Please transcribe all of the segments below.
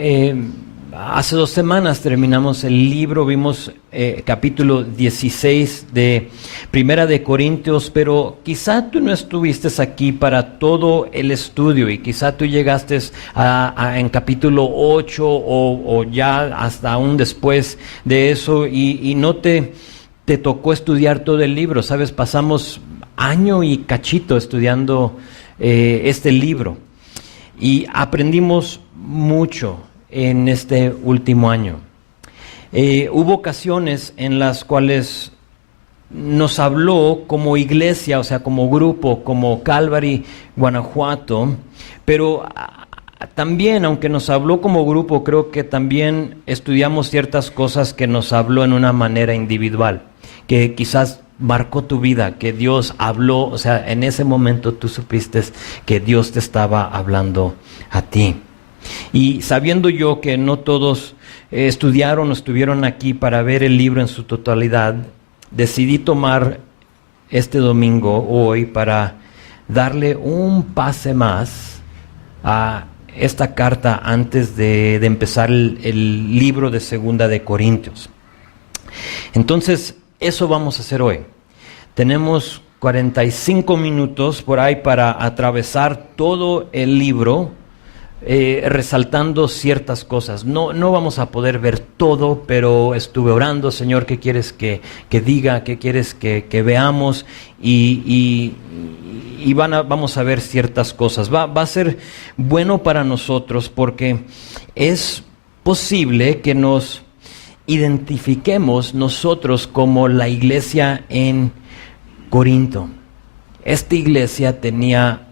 Hace 2 semanas terminamos el libro, vimos capítulo 16 de Primera de Corintios, pero quizá tú no estuviste aquí para todo el estudio y quizá tú llegaste en capítulo 8 o ya hasta aún después de eso y no te tocó estudiar todo el libro. Sabes, pasamos año y cachito estudiando este libro y aprendimos mucho en este último año. Hubo ocasiones en las cuales nos habló como iglesia, o sea, como grupo, como Calvary, Guanajuato, pero también, aunque nos habló como grupo, creo que también estudiamos ciertas cosas que nos habló en una manera individual, que quizás marcó tu vida, que Dios habló, o sea, en ese momento tú supiste que Dios te estaba hablando a ti. Y sabiendo yo que no todos estudiaron o estuvieron aquí para ver el libro en su totalidad, decidí tomar este domingo, hoy, para darle un pase más a esta carta antes de empezar el libro de Segunda de Corintios. Entonces, eso vamos a hacer hoy. Tenemos 45 minutos por ahí para atravesar todo el libro, resaltando ciertas cosas. No vamos a poder ver todo, pero estuve orando, Señor, ¿qué quieres que diga? ¿Qué quieres que veamos? Y vamos a ver ciertas cosas. Va a ser bueno para nosotros porque es posible que nos identifiquemos nosotros como la iglesia en Corinto. Esta iglesia tenía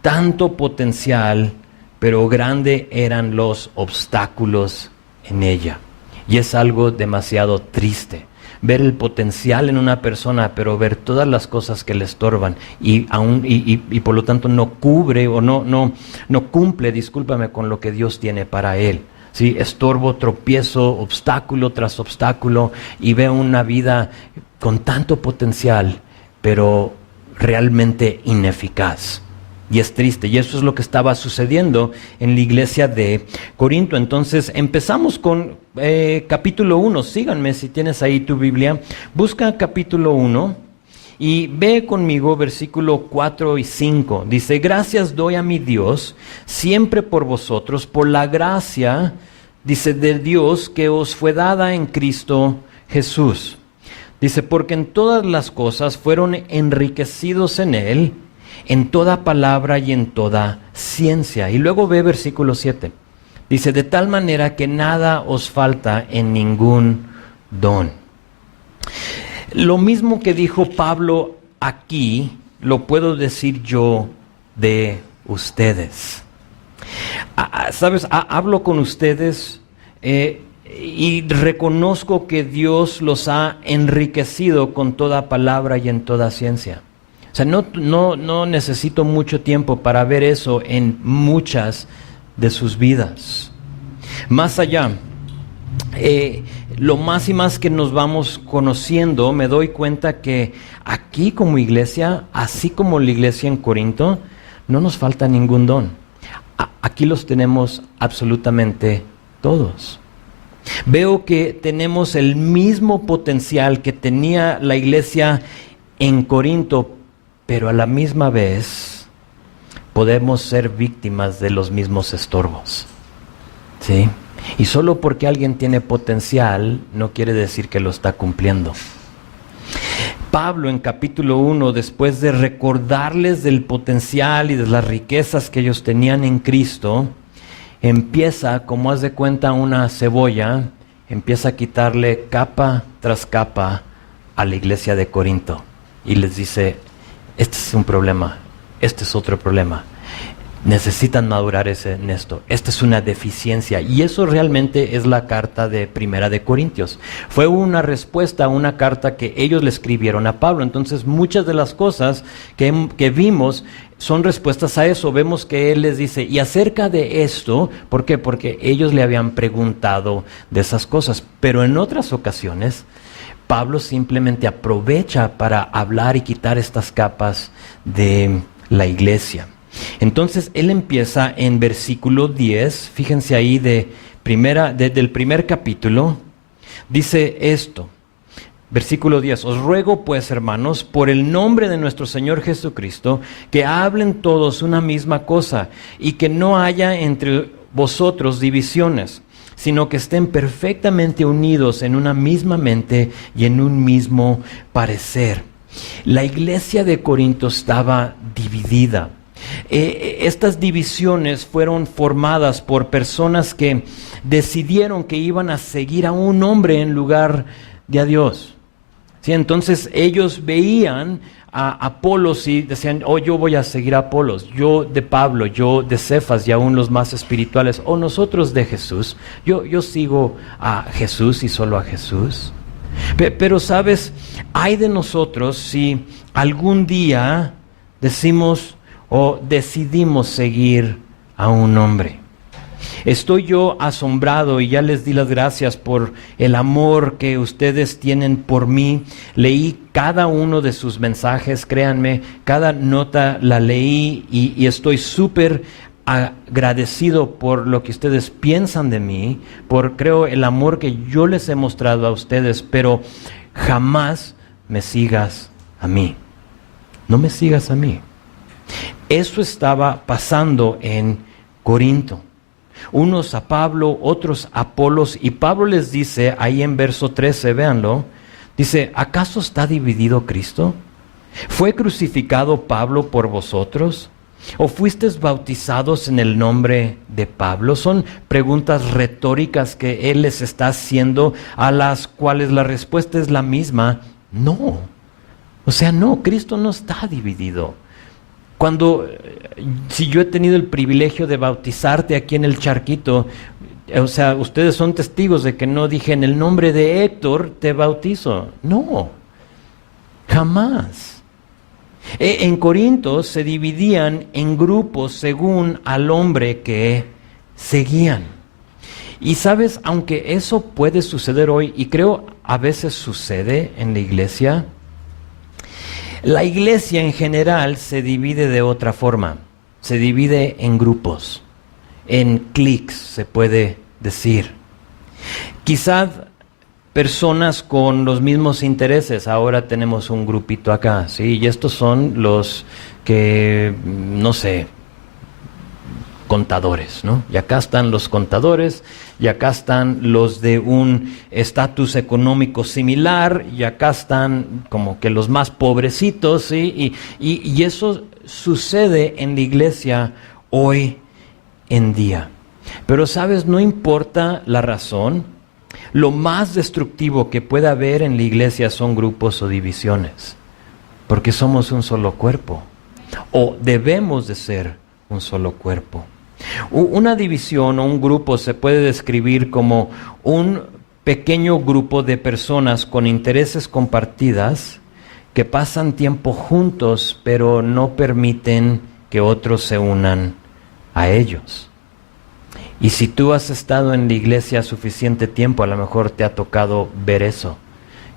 tanto potencial, pero grande eran los obstáculos en ella. Y es algo demasiado triste. Ver el potencial en una persona, pero ver todas las cosas que le estorban y por lo tanto no cubre o no cumple, discúlpame, con lo que Dios tiene para él. ¿Sí? Estorbo, tropiezo, obstáculo tras obstáculo, y veo una vida con tanto potencial, pero realmente ineficaz. Y es triste, y eso es lo que estaba sucediendo en la iglesia de Corinto. Entonces empezamos con capítulo 1. Síganme si tienes ahí tu Biblia. Busca capítulo 1 y ve conmigo versículo 4 y 5. Dice: gracias doy a mi Dios siempre por vosotros, por la gracia, dice, de Dios que os fue dada en Cristo Jesús. Dice, porque en todas las cosas fueron enriquecidos en Él, en toda palabra y en toda ciencia. Y luego ve versículo 7. Dice, de tal manera que nada os falta en ningún don. Lo mismo que dijo Pablo aquí, lo puedo decir yo de ustedes. ¿Sabes? Hablo con ustedes y reconozco que Dios los ha enriquecido con toda palabra y en toda ciencia. O sea, no necesito mucho tiempo para ver eso en muchas de sus vidas. Más allá, lo más y más que nos vamos conociendo, me doy cuenta que aquí como iglesia, así como la iglesia en Corinto, no nos falta ningún don. Aquí los tenemos absolutamente todos. Veo que tenemos el mismo potencial que tenía la iglesia en Corinto, pero a la misma vez podemos ser víctimas de los mismos estorbos. ¿Sí? Y solo porque alguien tiene potencial no quiere decir que lo está cumpliendo. Pablo en capítulo 1, después de recordarles del potencial y de las riquezas que ellos tenían en Cristo, empieza, como haz de cuenta una cebolla, empieza a quitarle capa tras capa a la iglesia de Corinto. Y les dice, este es un problema, este es otro problema. Necesitan madurar en esto. Esta es una deficiencia. Y eso realmente es la carta de Primera de Corintios. Fue una respuesta a una carta que ellos le escribieron a Pablo. Entonces muchas de las cosas que vimos son respuestas a eso. Vemos que él les dice, y acerca de esto, ¿por qué? Porque ellos le habían preguntado de esas cosas. Pero en otras ocasiones, Pablo simplemente aprovecha para hablar y quitar estas capas de la iglesia. Entonces él empieza en versículo 10, fíjense ahí desde el primer capítulo, dice esto, versículo 10, os ruego pues, hermanos, por el nombre de nuestro Señor Jesucristo, que hablen todos una misma cosa y que no haya entre vosotros divisiones, sino que estén perfectamente unidos en una misma mente y en un mismo parecer. La iglesia de Corinto estaba dividida. Estas divisiones fueron formadas por personas que decidieron que iban a seguir a un hombre en lugar de a Dios. ¿Sí? Entonces ellos veían a Apolos y decían, oh, yo voy a seguir a Apolos, yo de Pablo, yo de Cefas y aún los más espirituales, o nosotros de Jesús, yo sigo a Jesús y solo a Jesús. Pero sabes, hay de nosotros si algún día decimos o decidimos seguir a un hombre. Estoy yo asombrado y ya les di las gracias por el amor que ustedes tienen por mí. Leí cada uno de sus mensajes, créanme, cada nota la leí y estoy súper agradecido por lo que ustedes piensan de mí, por creo el amor que yo les he mostrado a ustedes, pero jamás me sigas a mí. No me sigas a mí. Eso estaba pasando en Corinto. Unos a Pablo, otros a Apolos, y Pablo les dice ahí en verso 13, véanlo, dice, ¿acaso está dividido Cristo? ¿Fue crucificado Pablo por vosotros? ¿O fuisteis bautizados en el nombre de Pablo? Son preguntas retóricas que él les está haciendo, a las cuales la respuesta es la misma, no. O sea, no, Cristo no está dividido. Si yo he tenido el privilegio de bautizarte aquí en el charquito, o sea, ustedes son testigos de que no dije en el nombre de Héctor te bautizo. No, jamás. En Corinto se dividían en grupos según al hombre que seguían. Y sabes, aunque eso puede suceder hoy, y creo a veces sucede en la iglesia en general se divide de otra forma. Se divide en grupos, en cliques, se puede decir. Quizás personas con los mismos intereses. Ahora tenemos un grupito acá, ¿sí? Y estos son los que, no sé, contadores, ¿no? Y acá están los contadores, y acá están los de un estatus económico similar, y acá están como que los más pobrecitos, ¿sí? Y eso sucede en la iglesia hoy en día. Pero, ¿sabes? No importa la razón, lo más destructivo que pueda haber en la iglesia son grupos o divisiones, porque somos un solo cuerpo, o debemos de ser un solo cuerpo. Una división o un grupo se puede describir como un pequeño grupo de personas con intereses compartidas que pasan tiempo juntos, pero no permiten que otros se unan a ellos. Y si tú has estado en la iglesia suficiente tiempo, a lo mejor te ha tocado ver eso.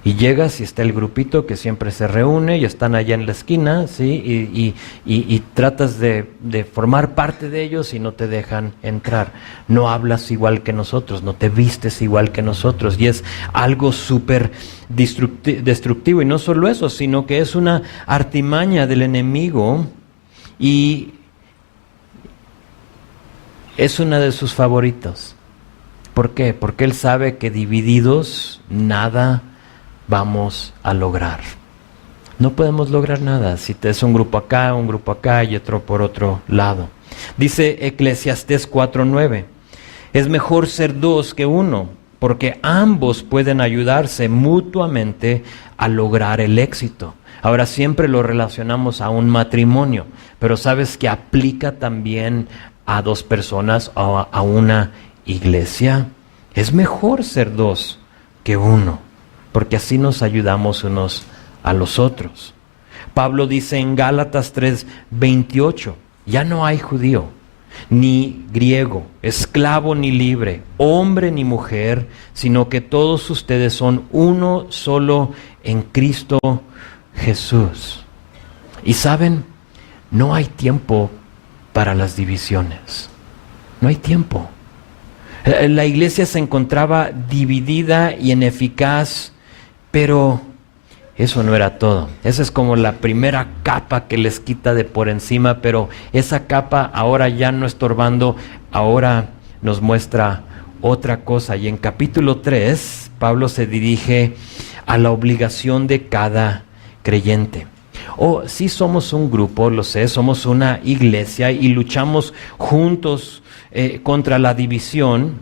Y llegas y está el grupito que siempre se reúne y están allá en la esquina, ¿sí? Y tratas de formar parte de ellos y no te dejan entrar. No hablas igual que nosotros, no te vistes igual que nosotros. Y es algo súper destructivo. Y no solo eso, sino que es una artimaña del enemigo y es una de sus favoritos. ¿Por qué? Porque él sabe que divididos nada vamos a lograr. No podemos lograr nada si te es un grupo acá y otro por otro lado. Dice Eclesiastés 4:9, es mejor ser dos que uno, porque ambos pueden ayudarse mutuamente a lograr el éxito. Ahora siempre lo relacionamos a un matrimonio, pero sabes que aplica también a dos personas o a una iglesia. Es mejor ser dos que uno, porque así nos ayudamos unos a los otros. Pablo dice en Gálatas 3:28, ya no hay judío, ni griego, esclavo ni libre, hombre ni mujer, sino que todos ustedes son uno solo en Cristo Jesús. Y saben, no hay tiempo para las divisiones. No hay tiempo. La iglesia se encontraba dividida y ineficaz, pero eso no era todo. Esa es como la primera capa que les quita de por encima, pero esa capa ahora ya no estorbando, ahora nos muestra otra cosa. Y en capítulo 3, Pablo se dirige a la obligación de cada creyente. Sí somos un grupo, lo sé, somos una iglesia y luchamos juntos contra la división,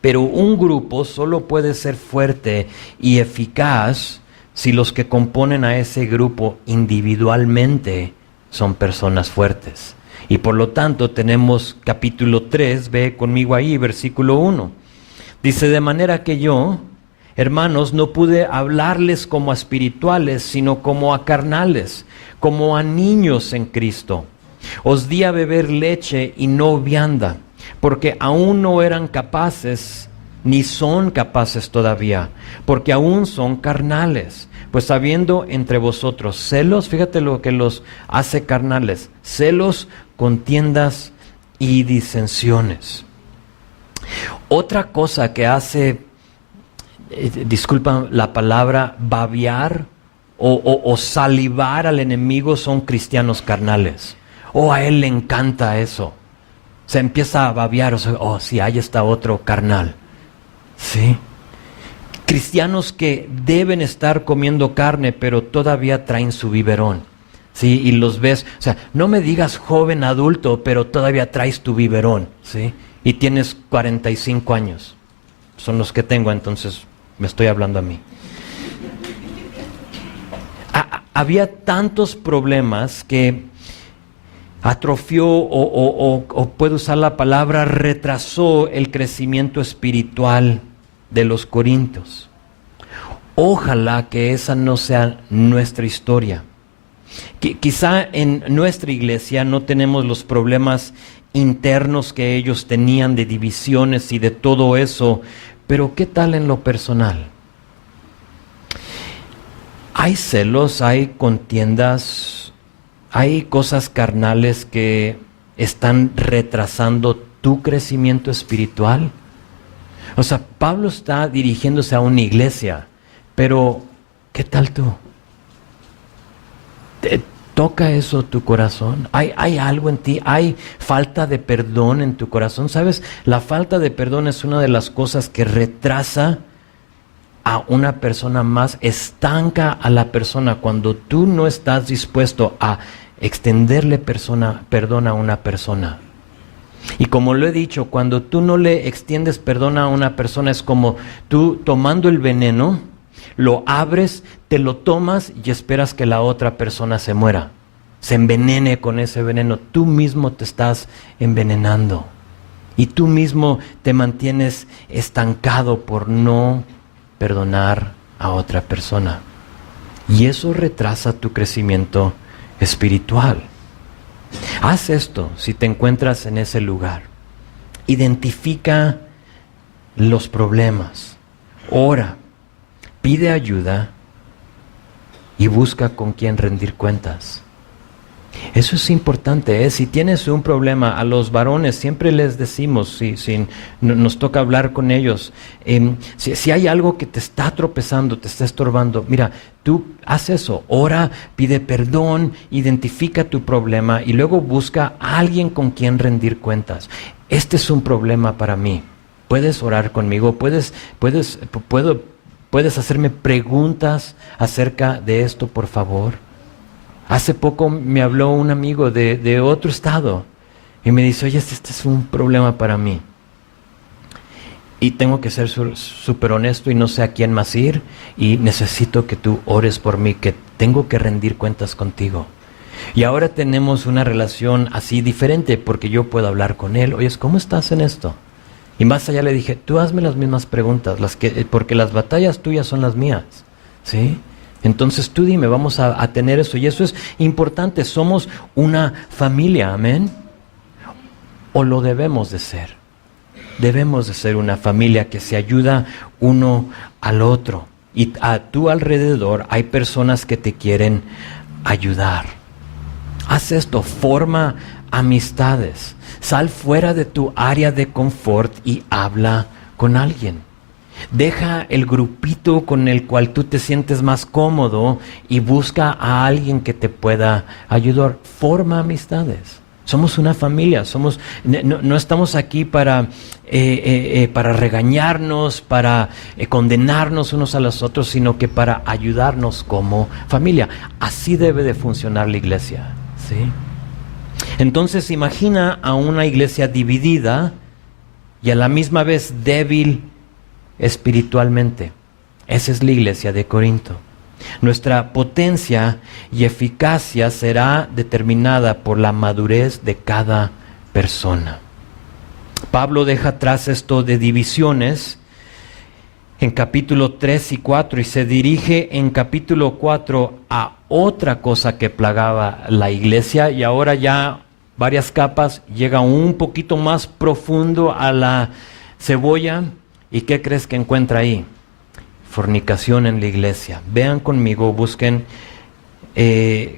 pero un grupo solo puede ser fuerte y eficaz si los que componen a ese grupo individualmente son personas fuertes. Y por lo tanto tenemos capítulo 3, ve conmigo ahí, versículo 1. Dice, de manera que yo, hermanos, no pude hablarles como a espirituales, sino como a carnales, como a niños en Cristo. Os di a beber leche y no vianda, porque aún no eran capaces, ni son capaces todavía, porque aún son carnales. Pues habiendo entre vosotros celos, fíjate lo que los hace carnales, celos, contiendas y disensiones. Otra cosa que hace, disculpa la palabra, babear o salivar al enemigo son cristianos carnales. A él le encanta eso. Se empieza a babear, sí, ahí está otro carnal. Sí. Cristianos que deben estar comiendo carne, pero todavía traen su biberón. Sí, y los ves, no me digas joven adulto, pero todavía traes tu biberón, ¿sí? Y tienes 45 años. Son los que tengo, entonces me estoy hablando a mí. Había tantos problemas que atrofió o puedo usar la palabra, retrasó el crecimiento espiritual de los corintios. Ojalá que esa no sea nuestra historia. Quizá en nuestra iglesia no tenemos los problemas internos que ellos tenían de divisiones y de todo eso, pero ¿qué tal en lo personal? Hay celos, hay contiendas, hay cosas carnales que están retrasando tu crecimiento espiritual. Pablo está dirigiéndose a una iglesia, pero ¿qué tal tú? ¿Te toca eso tu corazón? ¿Hay algo en ti? ¿Hay falta de perdón en tu corazón? ¿Sabes? La falta de perdón es una de las cosas que retrasa a una persona más, estanca a la persona cuando tú no estás dispuesto a extenderle perdón a una persona. Y como lo he dicho, cuando tú no le extiendes perdón a una persona, es como tú tomando el veneno, lo abres, te lo tomas y esperas que la otra persona se muera, se envenene con ese veneno. Tú mismo te estás envenenando y tú mismo te mantienes estancado por no perdonar a otra persona. Y eso retrasa tu crecimiento espiritual. Haz esto si te encuentras en ese lugar. Identifica los problemas. Ora, pide ayuda y busca con quién rendir cuentas. Eso es importante, ¿eh? Si tienes un problema, a los varones siempre les decimos, si nos toca hablar con ellos, si hay algo que te está tropezando, te está estorbando, mira, tú haz eso, ora, pide perdón, identifica tu problema y luego busca a alguien con quien rendir cuentas. Este es un problema para mí. ¿Puedes orar conmigo? ¿Puedes hacerme preguntas acerca de esto, por favor? Hace poco me habló un amigo de otro estado y me dice, oye, este es un problema para mí. Y tengo que ser súper honesto y no sé a quién más ir y necesito que tú ores por mí, que tengo que rendir cuentas contigo. Y ahora tenemos una relación así diferente porque yo puedo hablar con él. Oye, ¿cómo estás en esto? Y más allá le dije, tú hazme las mismas preguntas, porque las batallas tuyas son las mías, ¿sí? Entonces tú dime, vamos a tener eso. Y eso es importante, somos una familia, amén. O lo debemos de ser. Debemos de ser una familia que se ayuda uno al otro. Y a tu alrededor hay personas que te quieren ayudar. Haz esto, forma amistades. Sal fuera de tu área de confort y habla con alguien. Deja el grupito con el cual tú te sientes más cómodo y busca a alguien que te pueda ayudar. Forma amistades. Somos una familia, no estamos aquí para regañarnos, para condenarnos unos a los otros, sino que para ayudarnos como familia. Así debe de funcionar la iglesia, ¿sí? Entonces imagina a una iglesia dividida y a la misma vez débil espiritualmente. Esa es la iglesia de Corinto. Nuestra potencia y eficacia será determinada por la madurez de cada persona. Pablo deja atrás esto de divisiones en capítulo 3 y 4 y se dirige en capítulo 4 a otra cosa que plagaba la iglesia, y ahora ya varias capas, llega un poquito más profundo a la cebolla. ¿Y qué crees que encuentra ahí? Fornicación en la iglesia. Vean conmigo, busquen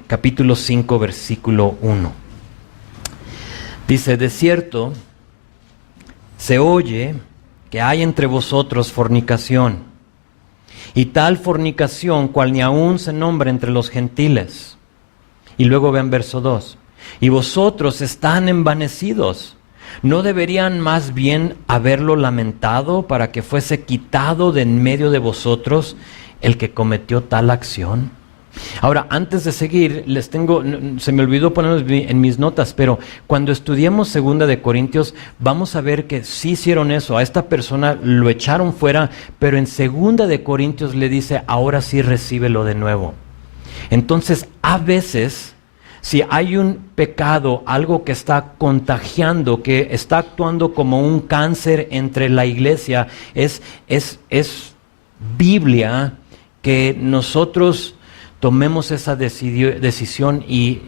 capítulo 5, versículo 1. Dice: de cierto, se oye que hay entre vosotros fornicación, y tal fornicación cual ni aún se nombra entre los gentiles. Y luego vean verso 2. Y vosotros están envanecidos. ¿No deberían más bien haberlo lamentado para que fuese quitado de en medio de vosotros el que cometió tal acción? Ahora, antes de seguir, se me olvidó ponerlos en mis notas, pero cuando estudiemos 2 de Corintios, vamos a ver que sí hicieron eso. A esta persona lo echaron fuera, pero en 2 de Corintios le dice: ahora sí recíbelo de nuevo. Entonces, a veces, si hay un pecado, algo que está contagiando, que está actuando como un cáncer entre la iglesia, es Biblia que nosotros tomemos esa decisión y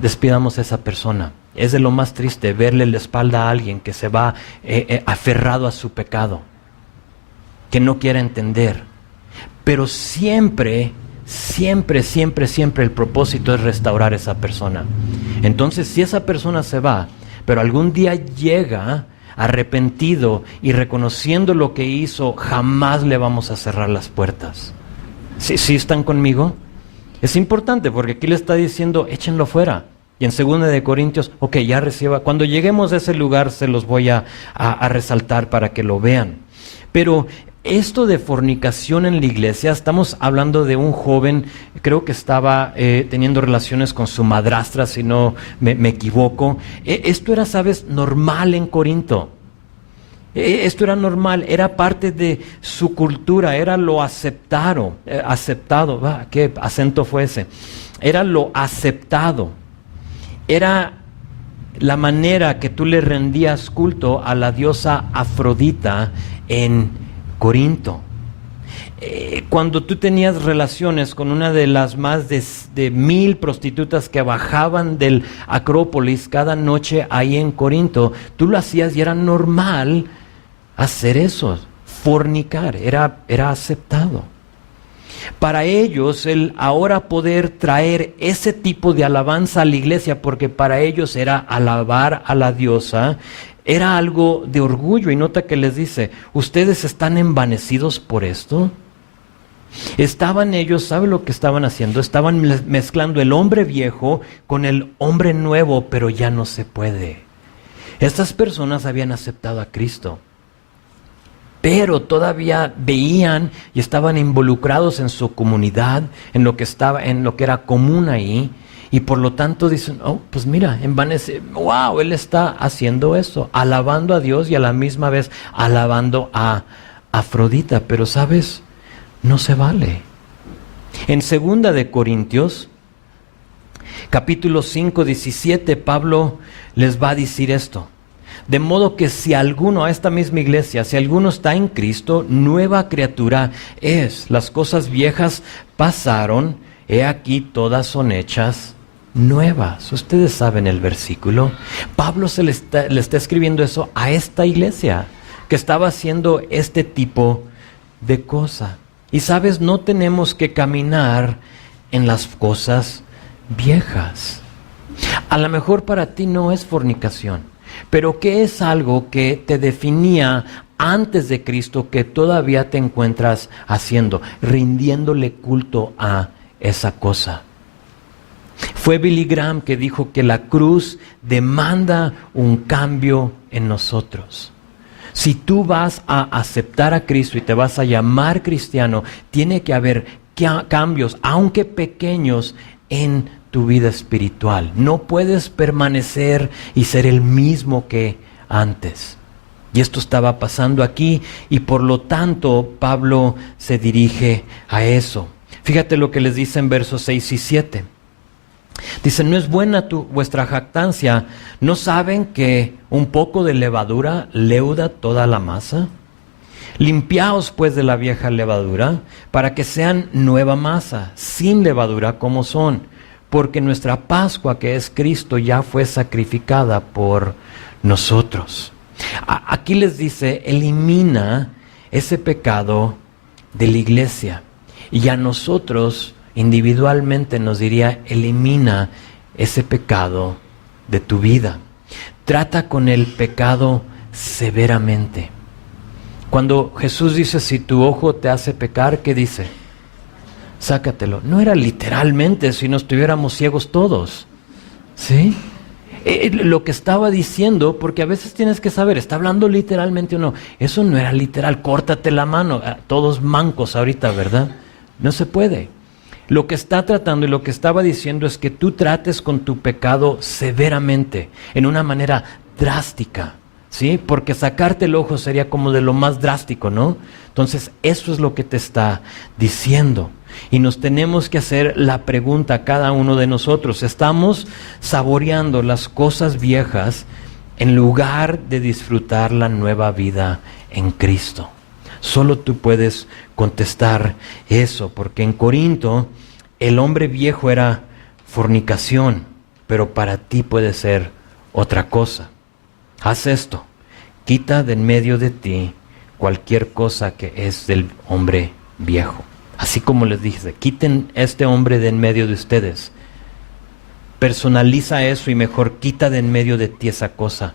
despidamos a esa persona. Es de lo más triste verle la espalda a alguien que se va aferrado a su pecado, que no quiere entender. Pero siempre el propósito es restaurar a esa persona. Entonces, si esa persona se va, pero algún día llega arrepentido y reconociendo lo que hizo, jamás le vamos a cerrar las puertas. ¿Sí están conmigo? Es importante porque aquí le está diciendo: échenlo fuera. Y en 2 de Corintios, ya reciba. Cuando lleguemos a ese lugar se los voy a resaltar para que lo vean. Pero esto de fornicación en la iglesia, estamos hablando de un joven, creo que estaba teniendo relaciones con su madrastra, si no me equivoco. Esto era, ¿sabes?, normal en Corinto. Esto era normal, era parte de su cultura, era lo aceptado. ¿Qué acento fue ese? Era lo aceptado. Era la manera que tú le rendías culto a la diosa Afrodita en Corinto. Cuando tú tenías relaciones con una de las más de 1000 prostitutas que bajaban del Acrópolis cada noche ahí en Corinto, tú lo hacías y era normal hacer eso, fornicar, era aceptado. Para ellos, el ahora poder traer ese tipo de alabanza a la iglesia, porque para ellos era alabar a la diosa, era algo de orgullo. Y nota que les dice: ¿ustedes están envanecidos por esto? Estaban ellos, ¿sabe lo que estaban haciendo? Estaban mezclando el hombre viejo con el hombre nuevo, pero ya no se puede. Estas personas habían aceptado a Cristo, pero todavía veían y estaban involucrados en su comunidad, en lo que era común ahí. Y por lo tanto dicen: pues mira, envanece, wow, él está haciendo eso, alabando a Dios y a la misma vez alabando a Afrodita. Pero ¿sabes? No se vale. En 2 de Corintios, capítulo 5, 17, Pablo les va a decir esto: de modo que si alguno, a esta misma iglesia, si alguno está en Cristo, nueva criatura es. Las cosas viejas pasaron, he aquí todas son hechas nuevas. Ustedes saben el versículo. Pablo le está escribiendo eso a esta iglesia que estaba haciendo este tipo de cosa. Y sabes, no tenemos que caminar en las cosas viejas. A lo mejor para ti no es fornicación, pero ¿qué es algo que te definía antes de Cristo que todavía te encuentras haciendo, rindiéndole culto a esa cosa? Fue Billy Graham que dijo que la cruz demanda un cambio en nosotros. Si tú vas a aceptar a Cristo y te vas a llamar cristiano, tiene que haber cambios, aunque pequeños, en tu vida espiritual. No puedes permanecer y ser el mismo que antes. Y esto estaba pasando aquí y por lo tanto Pablo se dirige a eso. Fíjate lo que les dice en versos 6 y 7. Dice, ¿no es buena vuestra jactancia? ¿No saben que un poco de levadura leuda toda la masa? Limpiaos pues de la vieja levadura, para que sean nueva masa, sin levadura como son, porque nuestra Pascua, que es Cristo, ya fue sacrificada por nosotros. Aquí les dice, elimina ese pecado de la iglesia. Y a nosotros individualmente nos diría, elimina ese pecado de tu vida. Trata con el pecado severamente. Cuando Jesús dice, si tu ojo te hace pecar, ¿qué dice? Sácatelo. No era literalmente, si no estuviéramos ciegos todos. ¿Sí? Lo que estaba diciendo, porque a veces tienes que saber, ¿está hablando literalmente o no? Eso no era literal, córtate la mano. Todos mancos ahorita, ¿verdad? No se puede. Lo que está tratando y lo que estaba diciendo es que tú trates con tu pecado severamente, en una manera drástica, ¿sí? Porque sacarte el ojo sería como de lo más drástico, ¿no? Entonces, eso es lo que te está diciendo. Y nos tenemos que hacer la pregunta a cada uno de nosotros. ¿Estamos saboreando las cosas viejas en lugar de disfrutar la nueva vida en Cristo? Solo tú puedes contestar eso, porque en Corinto el hombre viejo era fornicación, pero para ti puede ser otra cosa. Haz esto, quita de en medio de ti cualquier cosa que es del hombre viejo. Así como les dije, quiten este hombre de en medio de ustedes. Personaliza eso y mejor quita de en medio de ti esa cosa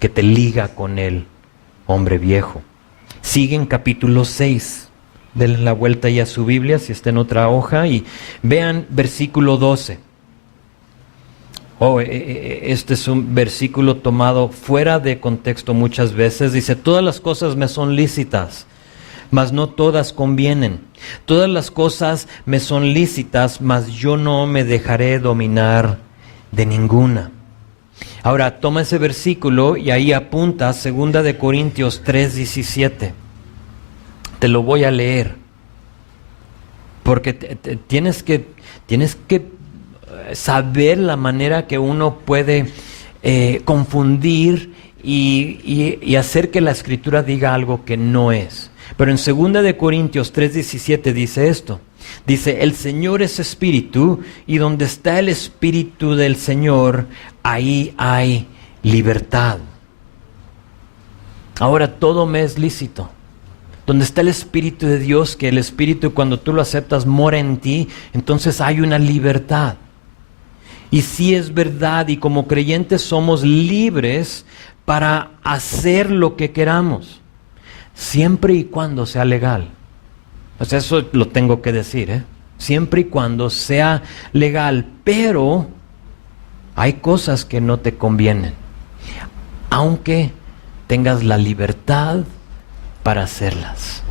que te liga con el hombre viejo. Sigue en capítulo 6. Denle la vuelta ya a su Biblia, si está en otra hoja, y vean versículo 12. Este es un versículo tomado fuera de contexto muchas veces. Dice, todas las cosas me son lícitas, mas no todas convienen. Todas las cosas me son lícitas, mas yo no me dejaré dominar de ninguna. Ahora, toma ese versículo y ahí apunta 2 Corintios 3:17. Te lo voy a leer, porque tienes que saber la manera que uno puede confundir y hacer que la Escritura diga algo que no es. Pero en 2 Corintios 3:17 dice esto. Dice, el Señor es Espíritu, y donde está el Espíritu del Señor, ahí hay libertad. Ahora todo me es lícito. Donde está el Espíritu de Dios, que el Espíritu cuando tú lo aceptas mora en ti, entonces hay una libertad. Y sí es verdad, y como creyentes somos libres para hacer lo que queramos, siempre y cuando sea legal. Pues eso lo tengo que decir, siempre y cuando sea legal, pero hay cosas que no te convienen, aunque tengas la libertad para hacerlas.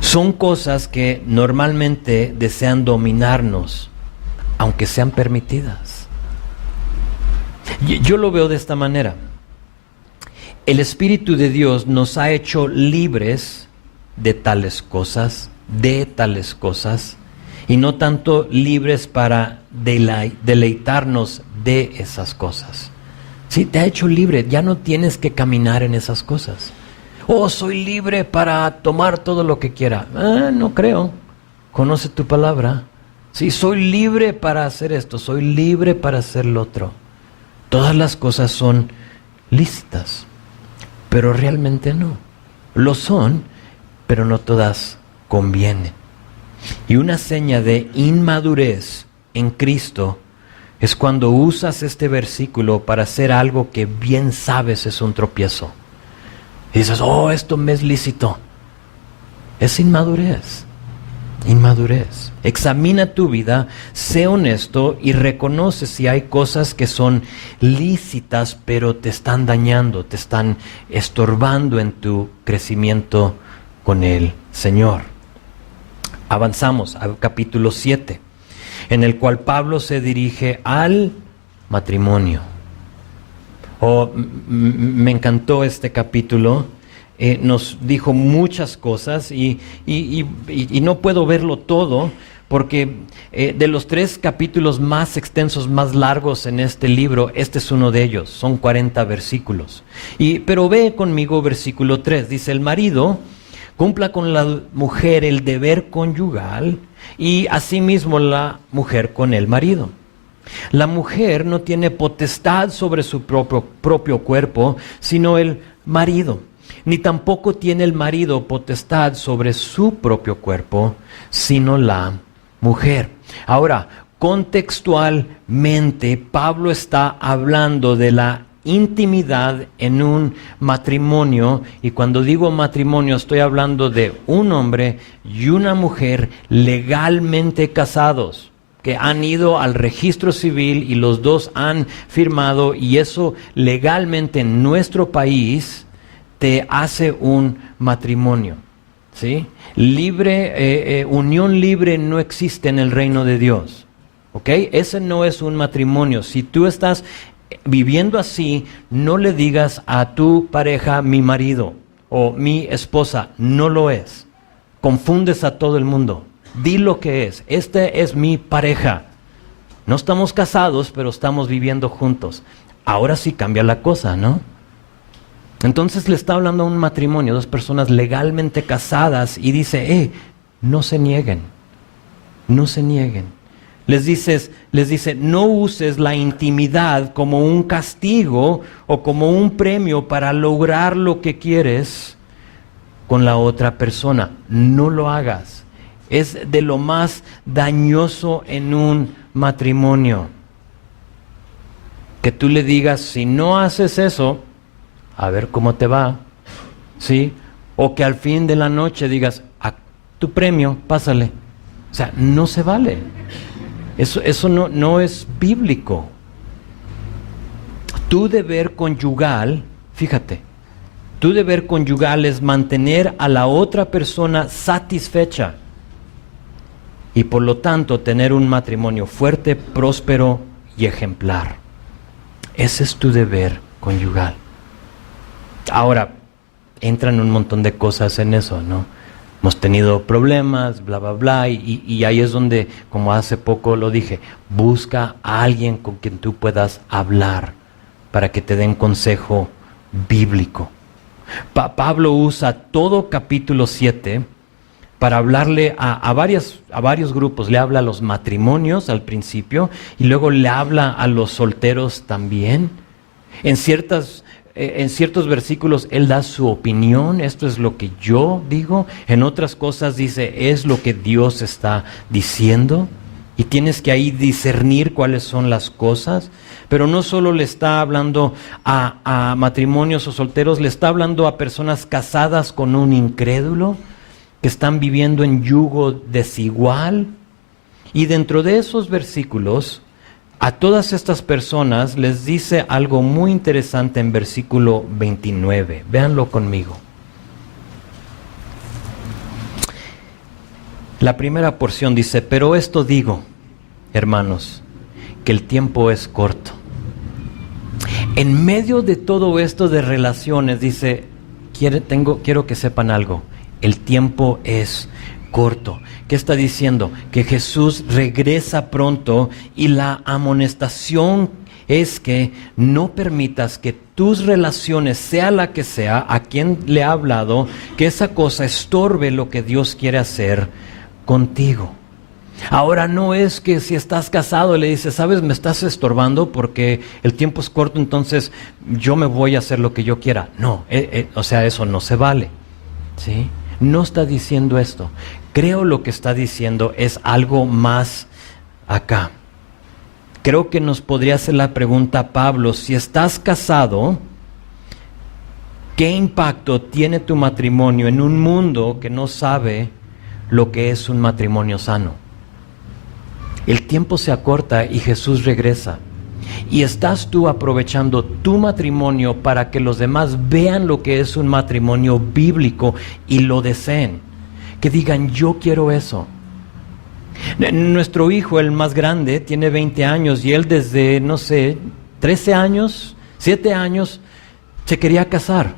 Son cosas que normalmente desean dominarnos, aunque sean permitidas. Yo lo veo de esta manera. El Espíritu de Dios nos ha hecho libres de tales cosas, y no tanto libres para deleitarnos de esas cosas. Sí, te ha hecho libre, ya no tienes que caminar en esas cosas. Soy libre para tomar todo lo que quiera. No creo. Conoce tu palabra. Sí, soy libre para hacer esto, soy libre para hacer lo otro. Todas las cosas son lícitas, pero realmente no. Lo son, pero no todas convienen. Y una seña de inmadurez en Cristo es cuando usas este versículo para hacer algo que bien sabes es un tropiezo. Y dices, oh, esto me es lícito. Es inmadurez. Inmadurez. Examina tu vida, sé honesto y reconoce si hay cosas que son lícitas, pero te están dañando, te están estorbando en tu crecimiento con el Señor. Avanzamos al capítulo 7, en el cual Pablo se dirige al matrimonio. Me encantó este capítulo. Nos dijo muchas cosas y no puedo verlo todo porque de los 3 capítulos más extensos, más largos en este libro, este es uno de ellos, son 40 versículos. Pero ve conmigo versículo 3, dice: el marido cumpla con la mujer el deber conyugal y asimismo la mujer con el marido. La mujer no tiene potestad sobre su propio cuerpo, sino el marido. Ni tampoco tiene el marido potestad sobre su propio cuerpo, sino la mujer. Ahora, contextualmente, Pablo está hablando de la intimidad en un matrimonio, y cuando digo matrimonio estoy hablando de un hombre y una mujer legalmente casados, que han ido al registro civil y los dos han firmado, y eso legalmente en nuestro país te hace un matrimonio, ¿sí? Unión libre no existe en el reino de Dios, ¿ok? Ese no es un matrimonio. Si tú estás viviendo así, no le digas a tu pareja mi marido o mi esposa, no lo es. Confundes a todo el mundo. Di lo que es. Este es mi pareja. No estamos casados, pero estamos viviendo juntos. Ahora sí cambia la cosa, ¿no? Entonces le está hablando a un matrimonio, 2 personas legalmente casadas, y dice, no se nieguen, no se nieguen. Les dice, no uses la intimidad como un castigo o como un premio para lograr lo que quieres con la otra persona. No lo hagas. Es de lo más dañoso en un matrimonio. Que tú le digas, si no haces eso, a ver cómo te va, ¿sí? O que al fin de la noche digas, a tu premio, pásale. O sea, no se vale. Eso no es bíblico. Tu deber conyugal, fíjate, tu deber conyugal es mantener a la otra persona satisfecha y por lo tanto tener un matrimonio fuerte, próspero y ejemplar. Ese es tu deber conyugal. Ahora, entran un montón de cosas en eso, ¿no? Hemos tenido problemas, bla, bla, bla, y ahí es donde, como hace poco lo dije, busca a alguien con quien tú puedas hablar para que te den consejo bíblico. Pablo usa todo capítulo 7 para hablarle a varios grupos. Le habla a los matrimonios al principio y luego le habla a los solteros también. En ciertos versículos él da su opinión, esto es lo que yo digo. En otras cosas dice, es lo que Dios está diciendo. Y tienes que ahí discernir cuáles son las cosas. Pero no solo le está hablando a matrimonios o solteros, le está hablando a personas casadas con un incrédulo, que están viviendo en yugo desigual. Y dentro de esos versículos, a todas estas personas les dice algo muy interesante en versículo 29. Véanlo conmigo. La primera porción dice, pero esto digo, hermanos, que el tiempo es corto. En medio de todo esto de relaciones, dice, quiero que sepan algo, el tiempo es corto. ¿Qué está diciendo? Que Jesús regresa pronto y la amonestación es que no permitas que tus relaciones, sea la que sea, a quien le ha hablado, que esa cosa estorbe lo que Dios quiere hacer contigo. Ahora no es que si estás casado le dices, sabes, me estás estorbando porque el tiempo es corto, entonces yo me voy a hacer lo que yo quiera. No, o sea, eso no se vale, ¿sí? No está diciendo esto. Creo lo que está diciendo es algo más acá. creo que nos podría hacer la pregunta Pablo: si estás casado, ¿qué impacto tiene tu matrimonio en un mundo que no sabe lo que es un matrimonio sano? El tiempo se acorta y Jesús regresa. ¿Y estás tú aprovechando tu matrimonio para que los demás vean lo que es un matrimonio bíblico y lo deseen? Que digan, yo quiero eso. Nuestro hijo, el más grande, tiene 20 años y él desde, 13 años, 7 años, se quería casar.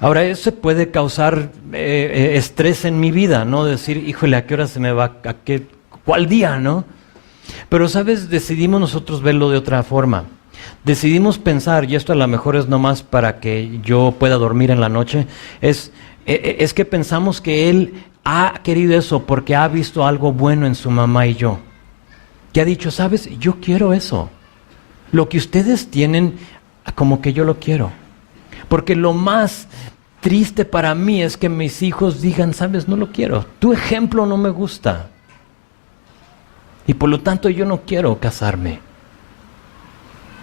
Ahora, eso puede causar estrés en mi vida, ¿no? Decir, híjole, ¿a qué hora se me va? ¿Cuál día, no? Pero, ¿sabes? Decidimos nosotros verlo de otra forma. Decidimos pensar, y esto a lo mejor es nomás para que yo pueda dormir en la noche, es que pensamos que él ha querido eso porque ha visto algo bueno en su mamá y yo. Que ha dicho, ¿sabes? Yo quiero eso. Lo que ustedes tienen, como que yo lo quiero. Porque lo más triste para mí es que mis hijos digan, ¿sabes? No lo quiero. Tu ejemplo no me gusta. Y por lo tanto yo no quiero casarme.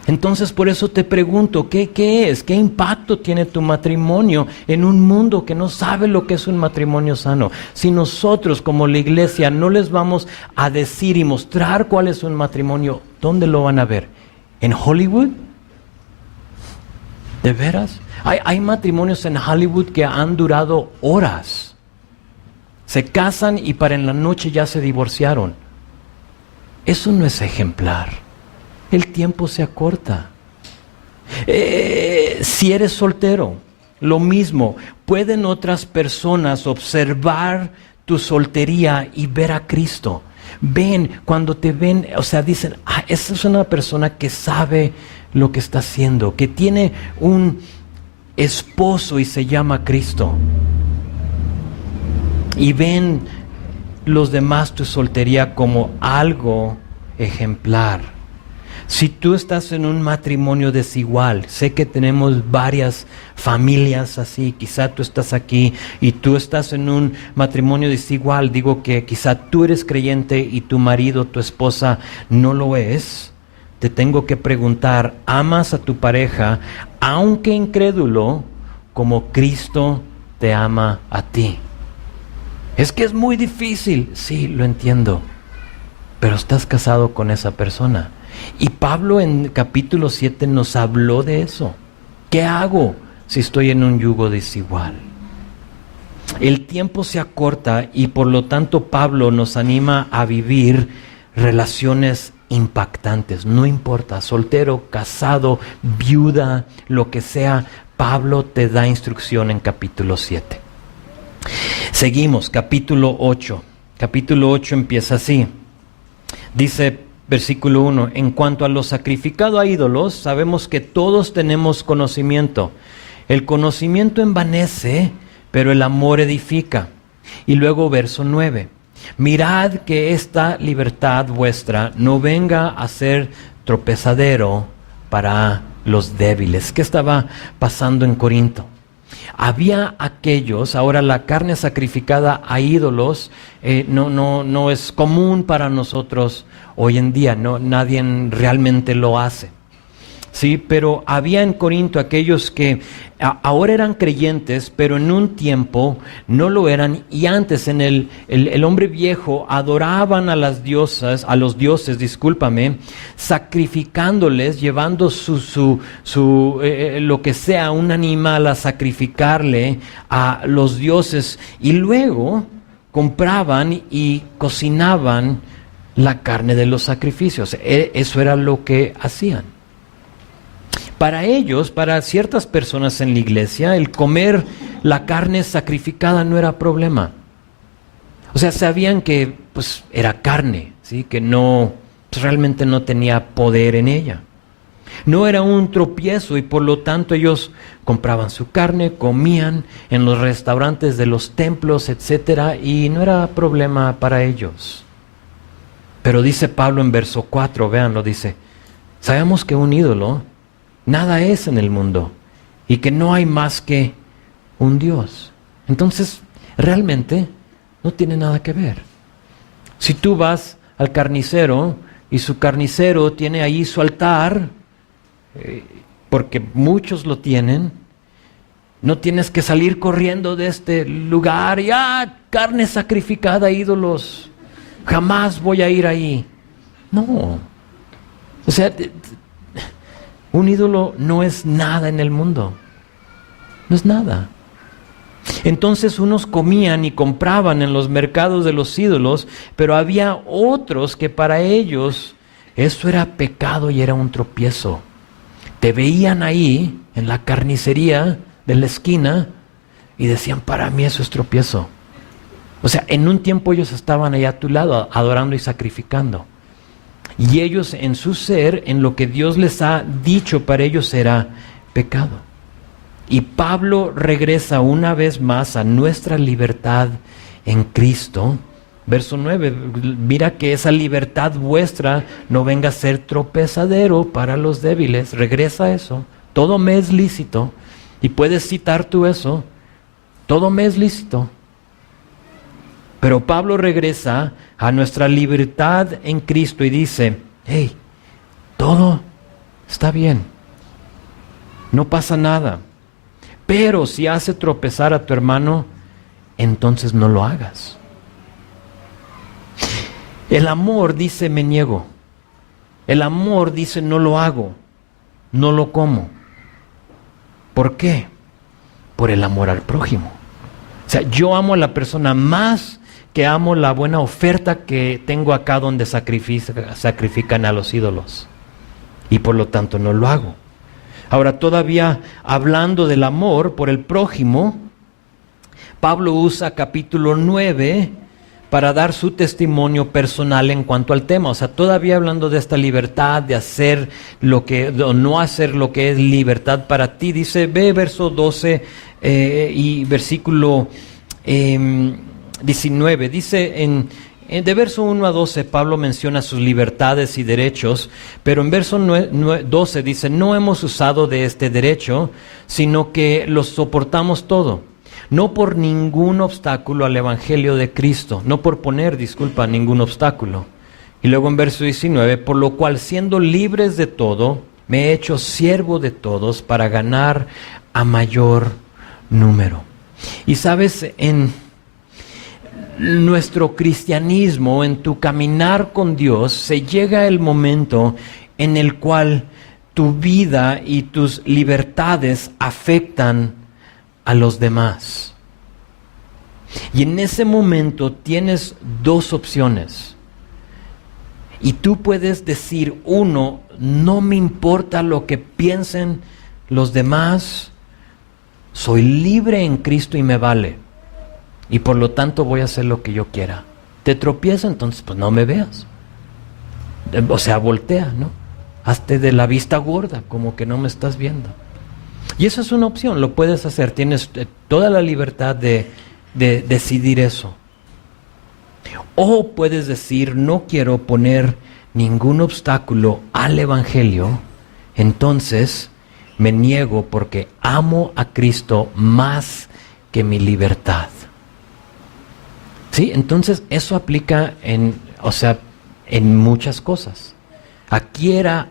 Entonces por eso te pregunto, ¿qué es? ¿Qué impacto tiene tu matrimonio en un mundo que no sabe lo que es un matrimonio sano? Si nosotros como la iglesia no les vamos a decir y mostrar cuál es un matrimonio, ¿dónde lo van a ver? ¿En Hollywood? ¿De veras? Hay matrimonios en Hollywood que han durado horas. Se casan y para en la noche ya se divorciaron. Eso no es ejemplar. El tiempo se acorta. Si eres soltero, lo mismo. Pueden otras personas observar tu soltería y ver a Cristo. Ven, cuando te ven, dicen, esa es una persona que sabe lo que está haciendo, que tiene un esposo y se llama Cristo. Y ven los demás tu soltería como algo ejemplar. Si tú estás en un matrimonio desigual, sé que tenemos varias familias así, quizá tú estás aquí y tú estás en un matrimonio desigual, digo que quizá tú eres creyente y tu marido, tu esposa no lo es, te tengo que preguntar, ¿amas a tu pareja, aunque incrédulo, como Cristo te ama a ti? Es que es muy difícil, sí, lo entiendo, pero estás casado con esa persona. Y Pablo en capítulo 7 nos habló de eso. ¿Qué hago si estoy en un yugo desigual? El tiempo se acorta y por lo tanto Pablo nos anima a vivir relaciones impactantes. No importa, soltero, casado, viuda, lo que sea, Pablo te da instrucción en capítulo 7. Seguimos, capítulo 8. Capítulo 8 empieza así. Dice, versículo 1, en cuanto a lo sacrificado a ídolos, sabemos que todos tenemos conocimiento. El conocimiento envanece, pero el amor edifica. Y luego verso 9, mirad que esta libertad vuestra no venga a ser tropezadero para los débiles. ¿Qué estaba pasando en Corinto? Había aquellos, ahora la carne sacrificada a ídolos no es común para nosotros hoy en día, nadie realmente lo hace. Sí, pero había en Corinto aquellos que ahora eran creyentes, pero en un tiempo no lo eran, y antes en el hombre viejo adoraban a las diosas, a los dioses, sacrificándoles, llevando lo que sea, un animal a sacrificarle a los dioses, y luego compraban y cocinaban la carne de los sacrificios. Eso era lo que hacían. Para ellos, para ciertas personas en la iglesia, el comer la carne sacrificada no era problema. O sea, sabían que pues era carne, ¿sí? Que no, pues, realmente no tenía poder en ella. No era un tropiezo y por lo tanto ellos compraban su carne, comían en los restaurantes de los templos, etcétera, y no era problema para ellos. Pero dice Pablo en verso 4, véanlo, dice, sabemos que un ídolo nada es en el mundo y que no hay más que un Dios. Entonces, realmente no tiene nada que ver. Si tú vas al carnicero y su carnicero tiene ahí su altar, porque muchos lo tienen, no tienes que salir corriendo de este lugar y carne sacrificada a ídolos, jamás voy a ir ahí. No, o sea, un ídolo no es nada en el mundo, no es nada. Entonces unos comían y compraban en los mercados de los ídolos, pero había otros que para ellos eso era pecado y era un tropiezo. Te veían ahí en la carnicería de la esquina y decían, para mí eso es tropiezo. O sea, en un tiempo ellos estaban ahí a tu lado adorando y sacrificando. Y ellos en su ser, en lo que Dios les ha dicho, para ellos era pecado. Y Pablo regresa una vez más a nuestra libertad en Cristo. Verso 9, mira que esa libertad vuestra no venga a ser tropezadero para los débiles. Regresa a eso. Todo me es lícito. Y puedes citar tú eso. Todo me es lícito. Pero Pablo regresa a nuestra libertad en Cristo y dice, hey, todo está bien. No pasa nada. Pero si hace tropezar a tu hermano, entonces no lo hagas. El amor dice me niego. El amor dice no lo hago, no lo como. ¿Por qué? Por el amor al prójimo. O sea, yo amo a la persona más que amo la buena oferta que tengo acá donde sacrifican a los ídolos. Y por lo tanto no lo hago. Ahora, todavía hablando del amor por el prójimo, Pablo usa capítulo 9 para dar su testimonio personal en cuanto al tema. O sea, todavía hablando de esta libertad de hacer lo que, o no hacer lo que es libertad para ti. Dice, ve verso 12 y versículo 19. Dice de verso 1 a 12, Pablo menciona sus libertades y derechos, pero en verso 12 dice, no hemos usado de este derecho, sino que los soportamos todo, no por ningún obstáculo al evangelio de Cristo, no por poner, ningún obstáculo. Y luego en verso 19, por lo cual siendo libres de todo, me he hecho siervo de todos para ganar a mayor número. Y sabes, en nuestro cristianismo, en tu caminar con Dios, se llega el momento en el cual tu vida y tus libertades afectan a los demás. Y en ese momento tienes dos opciones. Y tú puedes decir, uno, no me importa lo que piensen los demás, soy libre en Cristo y me vale. Y por lo tanto voy a hacer lo que yo quiera. Te tropieza, entonces pues no me veas. O sea, voltea, ¿no? Hazte de la vista gorda, como que no me estás viendo. Y eso es una opción, lo puedes hacer. Tienes toda la libertad de decidir eso. O puedes decir, no quiero poner ningún obstáculo al evangelio, entonces me niego porque amo a Cristo más que mi libertad. ¿Sí? Entonces eso aplica en muchas cosas. Aquí era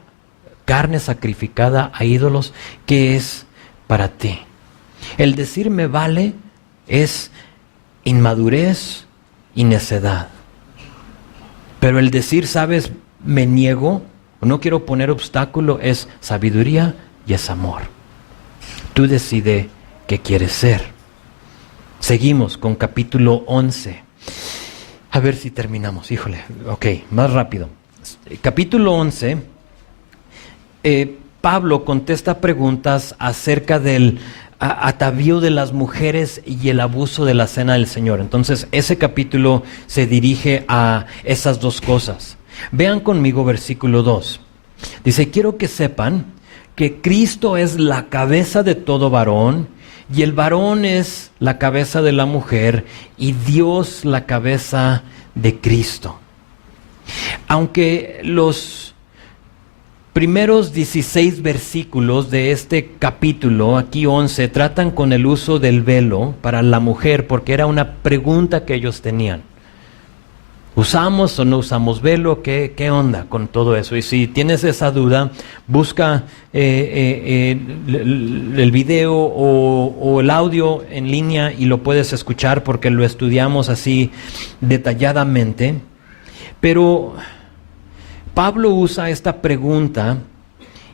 carne sacrificada a ídolos, que es para ti. El decir me vale es inmadurez y necedad. Pero el decir, sabes, me niego, no quiero poner obstáculo, es sabiduría y es amor. Tú decides qué quieres ser. Seguimos con capítulo 11. A ver si terminamos, híjole, ok, más rápido. Capítulo 11, Pablo contesta preguntas acerca del atavío de las mujeres y el abuso de la cena del Señor. Entonces, ese capítulo se dirige a esas dos cosas. Vean conmigo versículo 2. Dice, quiero que sepan que Cristo es la cabeza de todo varón, y el varón es la cabeza de la mujer, y Dios la cabeza de Cristo. Aunque los primeros 16 versículos de este capítulo, aquí 11, tratan con el uso del velo para la mujer, porque era una pregunta que ellos tenían. ¿Usamos o no usamos velo? ¿Qué onda con todo eso? Y si tienes esa duda, busca el video o el audio en línea y lo puedes escuchar porque lo estudiamos así detalladamente. Pero Pablo usa esta pregunta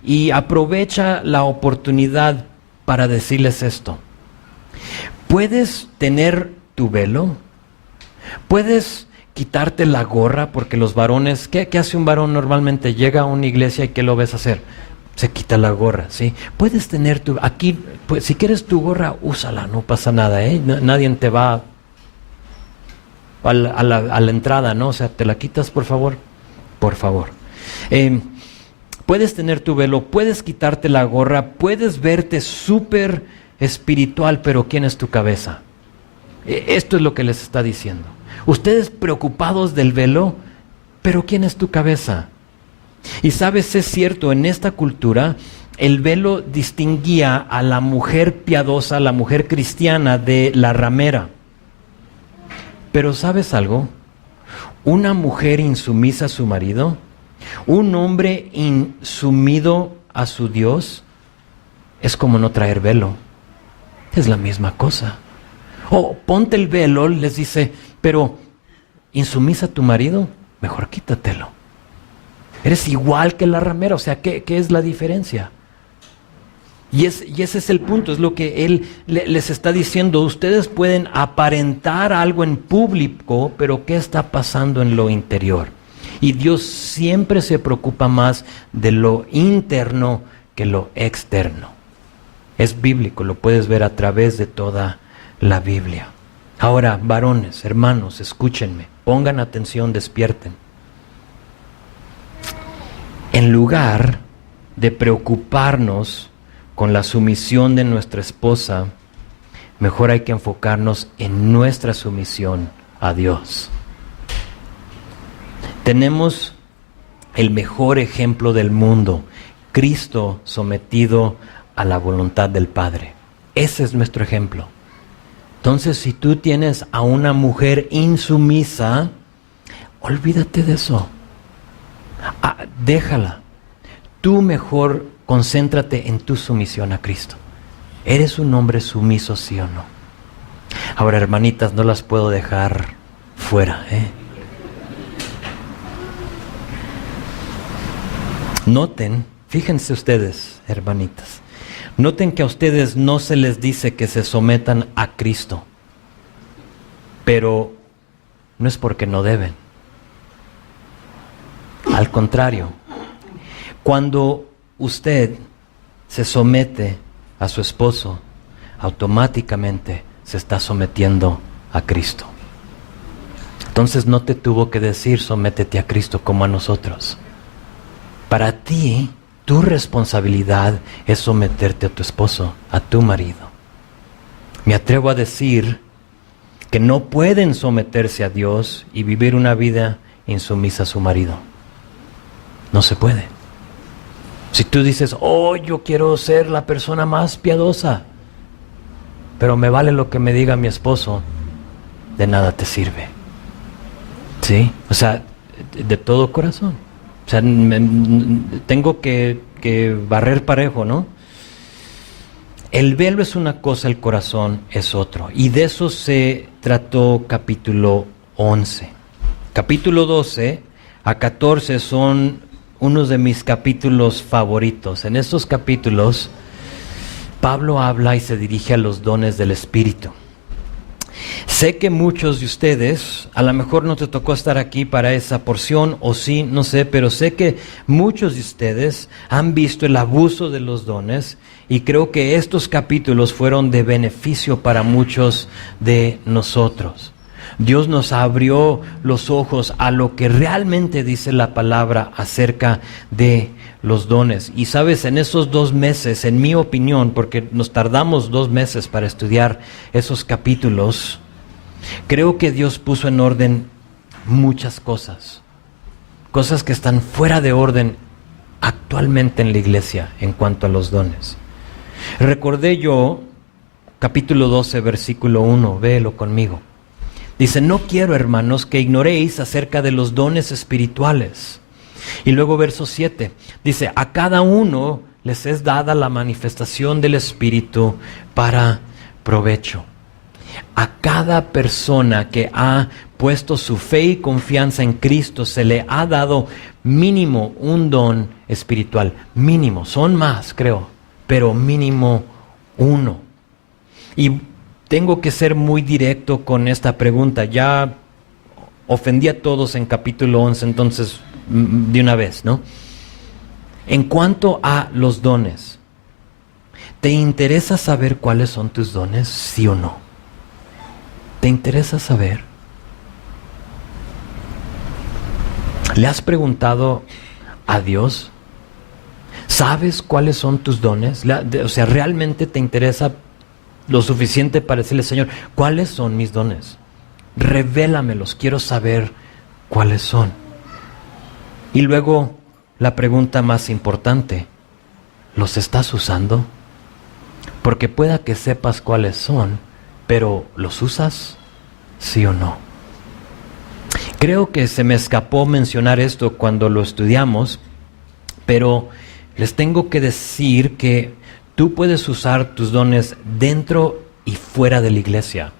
y aprovecha la oportunidad para decirles esto. ¿Puedes tener tu velo? ¿Puedes quitarte la gorra? Porque los varones, ¿qué hace un varón normalmente? Llega a una iglesia y ¿qué lo ves hacer? Se quita la gorra, ¿sí? Puedes tener aquí, pues, si quieres tu gorra, úsala, no pasa nada, ¿eh? Nadie te va a la entrada, ¿no? O sea, ¿te la quitas, por favor? Por favor. Puedes tener tu velo, puedes quitarte la gorra, puedes verte súper espiritual, pero ¿quién es tu cabeza? Esto es lo que les está diciendo. Ustedes preocupados del velo, pero ¿quién es tu cabeza? Y sabes, es cierto, en esta cultura el velo distinguía a la mujer piadosa, la mujer cristiana de la ramera. Pero ¿sabes algo? Una mujer insumisa a su marido, un hombre insumido a su Dios, es como no traer velo. Es la misma cosa. Ponte el velo, les dice, pero insumisa a tu marido, mejor quítatelo. Eres igual que la ramera, o sea, ¿qué es la diferencia? Y ese es el punto, es lo que él les está diciendo. Ustedes pueden aparentar algo en público, pero ¿qué está pasando en lo interior? Y Dios siempre se preocupa más de lo interno que lo externo. Es bíblico, lo puedes ver a través de toda la Biblia. Ahora, varones, hermanos, escúchenme, pongan atención, despierten. En lugar de preocuparnos con la sumisión de nuestra esposa, mejor hay que enfocarnos en nuestra sumisión a Dios. Tenemos el mejor ejemplo del mundo, Cristo sometido a la voluntad del Padre. Ese es nuestro ejemplo. Entonces, si tú tienes a una mujer insumisa, olvídate de eso. Déjala. Tú mejor concéntrate en tu sumisión a Cristo. ¿Eres un hombre sumiso, sí o no? Ahora, hermanitas, no las puedo dejar fuera, ¿eh? Noten, fíjense ustedes, hermanitas, noten que a ustedes no se les dice que se sometan a Cristo, pero no es porque no deben. Al contrario, cuando usted se somete a su esposo, automáticamente se está sometiendo a Cristo. Entonces no te tuvo que decir sométete a Cristo como a nosotros. Para ti, tu responsabilidad es someterte a tu esposo, a tu marido. Me atrevo a decir que no pueden someterse a Dios y vivir una vida insumisa a su marido. No se puede. Si tú dices, yo quiero ser la persona más piadosa, pero me vale lo que me diga mi esposo, de nada te sirve. ¿Sí? O sea, de todo corazón. O sea, tengo que barrer parejo, ¿no? El velo es una cosa, el corazón es otro. Y de eso se trató capítulo 11. Capítulo 12 a 14 son unos de mis capítulos favoritos. En estos capítulos, Pablo habla y se dirige a los dones del Espíritu. Sé que muchos de ustedes, a lo mejor no te tocó estar aquí para esa porción, o sí, no sé, pero sé que muchos de ustedes han visto el abuso de los dones y creo que estos capítulos fueron de beneficio para muchos de nosotros. Dios nos abrió los ojos a lo que realmente dice la palabra acerca de los dones. Y sabes, en esos 2 meses, en mi opinión, porque nos tardamos 2 meses para estudiar esos capítulos, creo que Dios puso en orden muchas cosas. Cosas que están fuera de orden actualmente en la iglesia en cuanto a los dones. Recordé yo, capítulo 12, versículo 1, véelo conmigo. Dice, no quiero, hermanos, que ignoréis acerca de los dones espirituales. Y luego verso 7, dice, a cada uno les es dada la manifestación del Espíritu para provecho. A cada persona que ha puesto su fe y confianza en Cristo se le ha dado mínimo un don espiritual. Mínimo, son más, creo, pero mínimo uno. Y tengo que ser muy directo con esta pregunta. Ya ofendí a todos en capítulo 11, entonces de una vez, ¿no? En cuanto a los dones, ¿te interesa saber cuáles son tus dones, sí o no? ¿Te interesa saber? ¿Le has preguntado a Dios? ¿Sabes cuáles son tus dones? O sea, ¿realmente te interesa lo suficiente para decirle, Señor, cuáles son mis dones? Revélamelos, quiero saber cuáles son. Y luego, la pregunta más importante, ¿los estás usando? Porque pueda que sepas cuáles son, pero ¿los usas? ¿Sí o no? Creo que se me escapó mencionar esto cuando lo estudiamos, pero les tengo que decir que tú puedes usar tus dones dentro y fuera de la iglesia.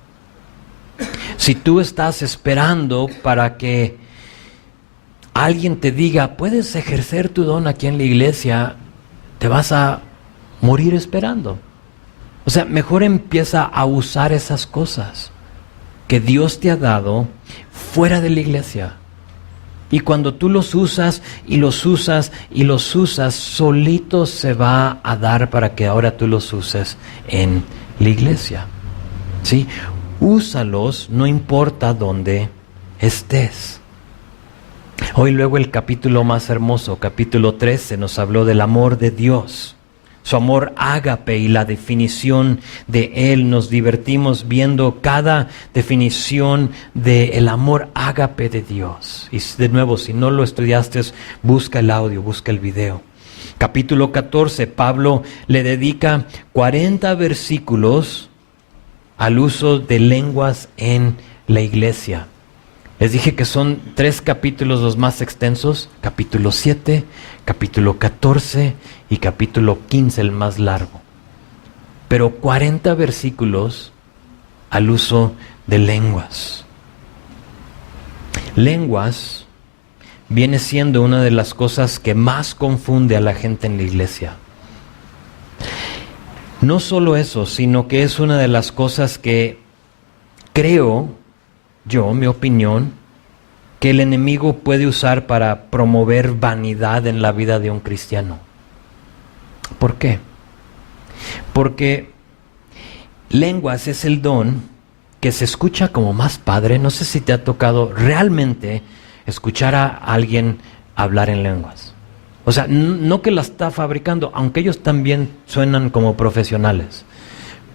Si tú estás esperando para que alguien te diga, puedes ejercer tu don aquí en la iglesia, te vas a morir esperando. O sea, mejor empieza a usar esas cosas que Dios te ha dado fuera de la iglesia. Y cuando tú los usas y los usas y los usas, solito se va a dar para que ahora tú los uses en la iglesia. ¿Sí? Úsalos, no importa dónde estés. Hoy luego el capítulo más hermoso, capítulo 13, nos habló del amor de Dios. Su amor ágape y la definición de Él. Nos divertimos viendo cada definición del amor ágape de Dios. Y de nuevo, si no lo estudiaste, busca el audio, busca el video. Capítulo 14, Pablo le dedica 40 versículos al uso de lenguas en la iglesia. Les dije que son 3 capítulos los más extensos, capítulo 7, capítulo 14 y capítulo 15 el más largo. Pero 40 versículos al uso de lenguas. Lenguas viene siendo una de las cosas que más confunde a la gente en la iglesia. No solo eso, sino que es una de las cosas que creo yo, mi opinión, que el enemigo puede usar para promover vanidad en la vida de un cristiano. ¿Por qué? Porque lenguas es el don que se escucha como más padre. No sé si te ha tocado realmente escuchar a alguien hablar en lenguas. O sea, no que la está fabricando, aunque ellos también suenan como profesionales,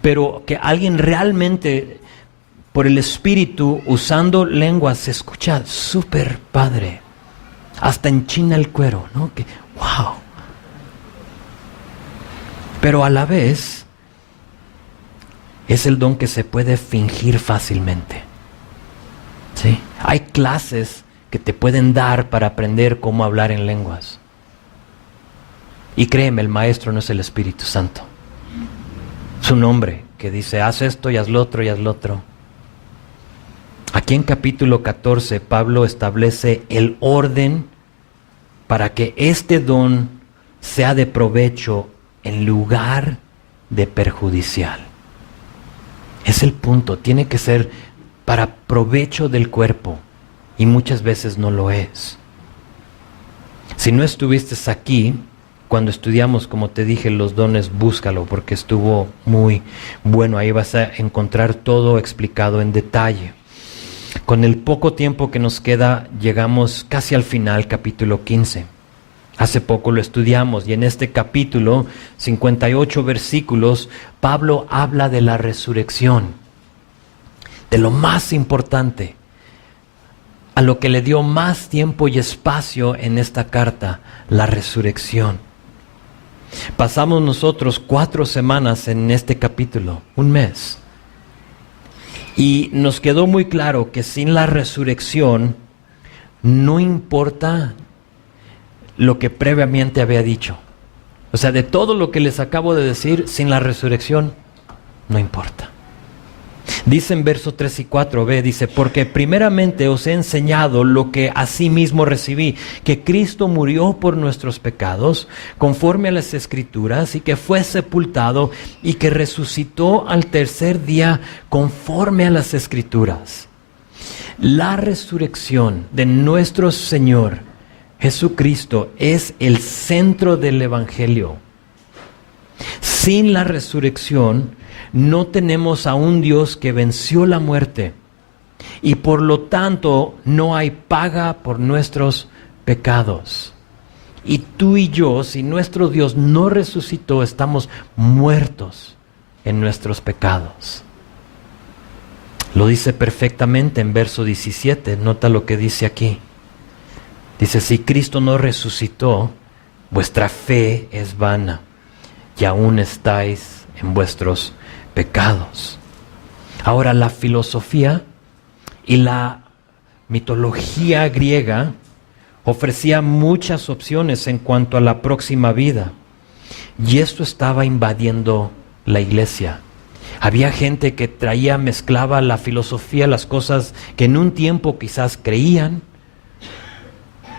pero que alguien realmente por el Espíritu usando lenguas se escucha súper padre, hasta enchina el cuero, ¿no? Que, wow. Pero a la vez es el don que se puede fingir fácilmente, ¿sí? Hay clases que te pueden dar para aprender cómo hablar en lenguas. Y créeme, el maestro no es el Espíritu Santo. Es un hombre que dice, haz esto y haz lo otro y haz lo otro. Aquí en capítulo 14, Pablo establece el orden para que este don sea de provecho en lugar de perjudicial. Es el punto, tiene que ser para provecho del cuerpo y muchas veces no lo es. Si no estuviste aquí cuando estudiamos, como te dije, los dones, búscalo porque estuvo muy bueno. Ahí vas a encontrar todo explicado en detalle. Con el poco tiempo que nos queda, llegamos casi al final, capítulo 15. Hace poco lo estudiamos y en este capítulo, 58 versículos, Pablo habla de la resurrección, de lo más importante, a lo que le dio más tiempo y espacio en esta carta, la resurrección. Pasamos nosotros 4 semanas en este capítulo, un mes. Y nos quedó muy claro que sin la resurrección no importa lo que previamente había dicho. O sea, de todo lo que les acabo de decir, sin la resurrección no importa. Dice en versos 3 y 4, dice, porque primeramente os he enseñado lo que asimismo recibí, que Cristo murió por nuestros pecados, conforme a las Escrituras, y que fue sepultado, y que resucitó al tercer día, conforme a las Escrituras. La resurrección de nuestro Señor Jesucristo es el centro del Evangelio. Sin la resurrección, no tenemos a un Dios que venció la muerte y por lo tanto no hay paga por nuestros pecados. Y tú y yo, si nuestro Dios no resucitó, estamos muertos en nuestros pecados. Lo dice perfectamente en verso 17, nota lo que dice aquí. Dice, si Cristo no resucitó, vuestra fe es vana y aún estáis en vuestros pecados. Ahora, la filosofía y la mitología griega ofrecía muchas opciones en cuanto a la próxima vida, y esto estaba invadiendo la iglesia. Había gente que mezclaba la filosofía, las cosas que en un tiempo quizás creían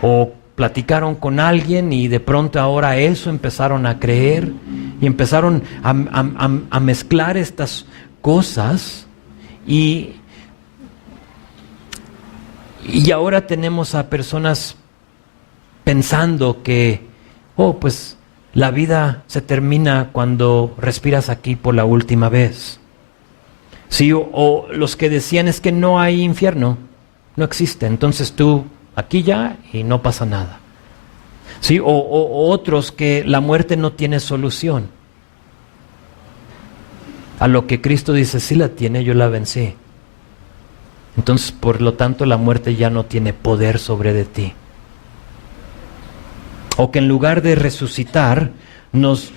o platicaron con alguien y de pronto ahora eso empezaron a creer y empezaron a mezclar estas cosas y ahora tenemos a personas pensando que, pues la vida se termina cuando respiras aquí por la última vez. Sí, o los que decían es que no hay infierno, no existe, entonces tú aquí ya y no pasa nada. Sí, o otros que la muerte no tiene solución. A lo que Cristo dice, sí la tiene, yo la vencí. Entonces, por lo tanto, la muerte ya no tiene poder sobre de ti. O que en lugar de resucitar, nos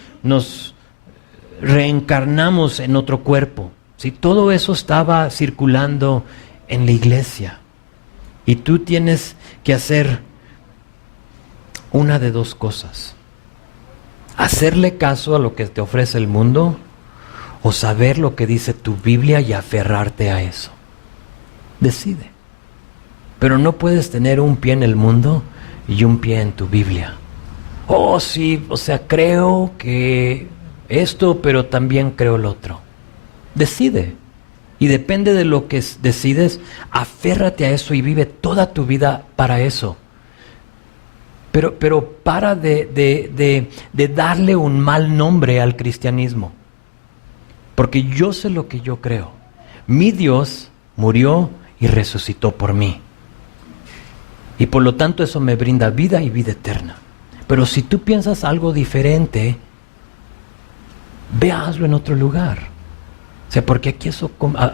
reencarnamos en otro cuerpo. ¿Sí? Todo eso estaba circulando en la iglesia. Y tú tienes que hacer una de dos cosas. Hacerle caso a lo que te ofrece el mundo o saber lo que dice tu Biblia y aferrarte a eso. Decide. Pero no puedes tener un pie en el mundo y un pie en tu Biblia. Oh, sí, o sea, creo que esto, pero también creo el otro. Decide. Y depende de lo que decides, aférrate a eso y vive toda tu vida para eso. Pero para de darle un mal nombre al cristianismo. Porque yo sé lo que yo creo. Mi Dios murió y resucitó por mí. Y por lo tanto eso me brinda vida y vida eterna. Pero si tú piensas algo diferente, ve a hazlo en otro lugar. O sea, porque aquí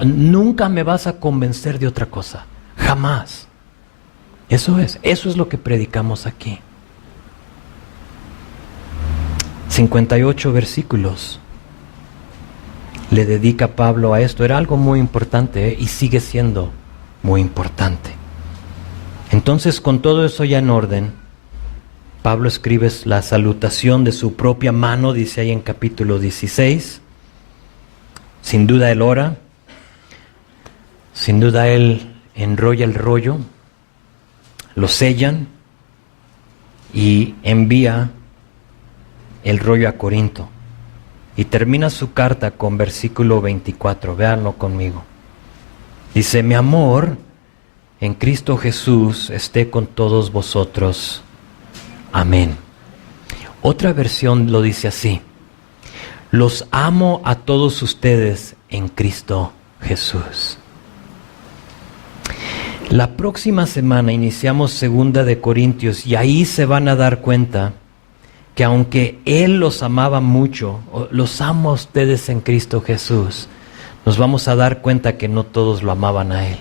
nunca me vas a convencer de otra cosa. Jamás. Eso es lo que predicamos aquí. 58 versículos le dedica Pablo a esto. Era algo muy importante, y sigue siendo muy importante. Entonces, con todo eso ya en orden, Pablo escribe la salutación de su propia mano, dice ahí en capítulo 16. Sin duda él ora, sin duda él enrolla el rollo, lo sellan y envía el rollo a Corinto. Y termina su carta con versículo 24, véanlo conmigo. Dice, mi amor en Cristo Jesús esté con todos vosotros. Amén. Otra versión lo dice así: los amo a todos ustedes en Cristo Jesús. La próxima semana iniciamos 2 de Corintios y ahí se van a dar cuenta que aunque Él los amaba mucho, los amo a ustedes en Cristo Jesús, nos vamos a dar cuenta que no todos lo amaban a Él.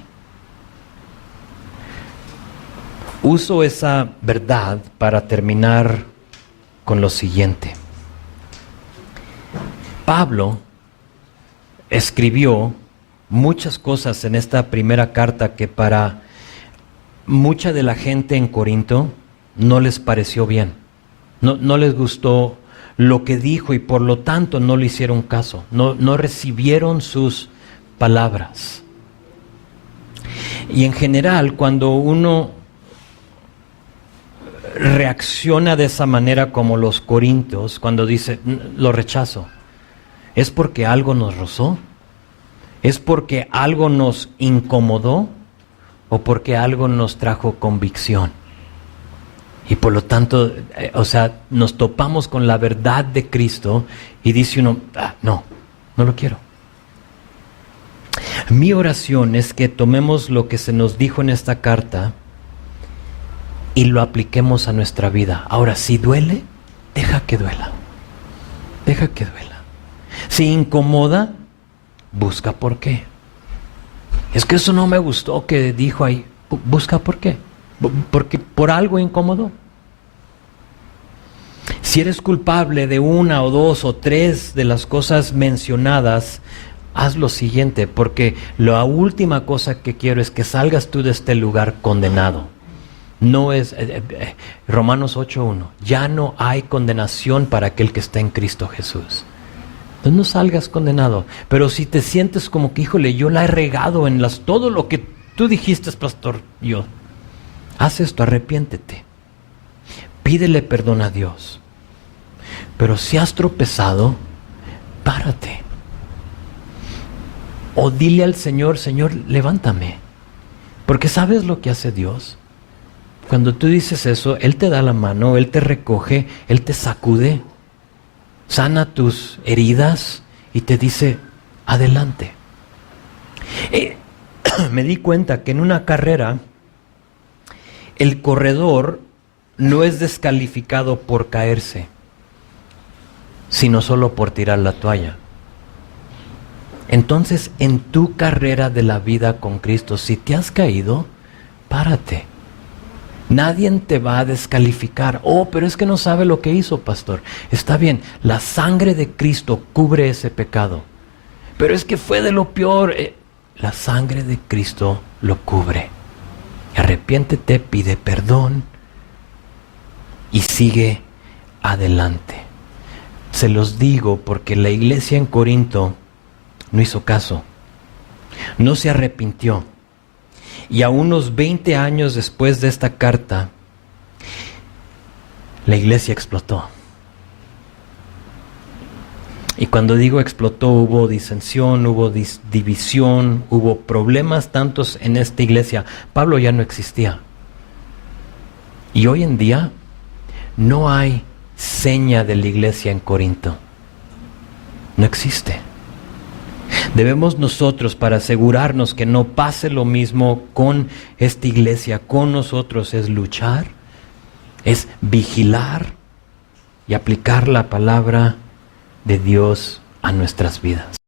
Uso esa verdad para terminar con lo siguiente. Pablo escribió muchas cosas en esta primera carta que para mucha de la gente en Corinto no les pareció bien. No les gustó lo que dijo y por lo tanto no le hicieron caso. No recibieron sus palabras. Y en general, cuando uno reacciona de esa manera como los corintios, cuando dice, lo rechazo, ¿es porque algo nos rozó? ¿Es porque algo nos incomodó? ¿O porque algo nos trajo convicción? Y por lo tanto, nos topamos con la verdad de Cristo y dice uno, no lo quiero. Mi oración es que tomemos lo que se nos dijo en esta carta y lo apliquemos a nuestra vida. Ahora, si duele, deja que duela. Deja que duela. Si incomoda, busca por qué. Es que eso no me gustó que dijo ahí. Busca por qué. Porque por algo incómodo. Si eres culpable de una o dos o tres de las cosas mencionadas, haz lo siguiente, porque la última cosa que quiero es que salgas tú de este lugar condenado. No es Romanos 8:1. Ya no hay condenación para aquel que está en Cristo Jesús. Entonces no salgas condenado. Pero si te sientes como que, híjole, yo la he regado en todo lo que tú dijiste, pastor, haz esto, arrepiéntete. Pídele perdón a Dios. Pero si has tropezado, párate. O dile al Señor, Señor, levántame. Porque ¿sabes lo que hace Dios? Cuando tú dices eso, Él te da la mano, Él te recoge, Él te sacude, sana tus heridas y te dice, adelante. Me di cuenta que en una carrera, el corredor no es descalificado por caerse, sino solo por tirar la toalla. Entonces, en tu carrera de la vida con Cristo, si te has caído, párate. Nadie te va a descalificar. Pero es que no sabe lo que hizo, pastor. Está bien, la sangre de Cristo cubre ese pecado. Pero es que fue de lo peor. La sangre de Cristo lo cubre. Arrepiéntete, pide perdón y sigue adelante. Se los digo porque la iglesia en Corinto no hizo caso, no se arrepintió. Y a unos 20 años después de esta carta, la iglesia explotó. Y cuando digo explotó, hubo disensión, hubo división, hubo problemas tantos en esta iglesia. Pablo ya no existía. Y hoy en día no hay seña de la iglesia en Corinto. No existe. Debemos nosotros, para asegurarnos que no pase lo mismo con esta iglesia, con nosotros, es luchar, es vigilar y aplicar la palabra de Dios a nuestras vidas.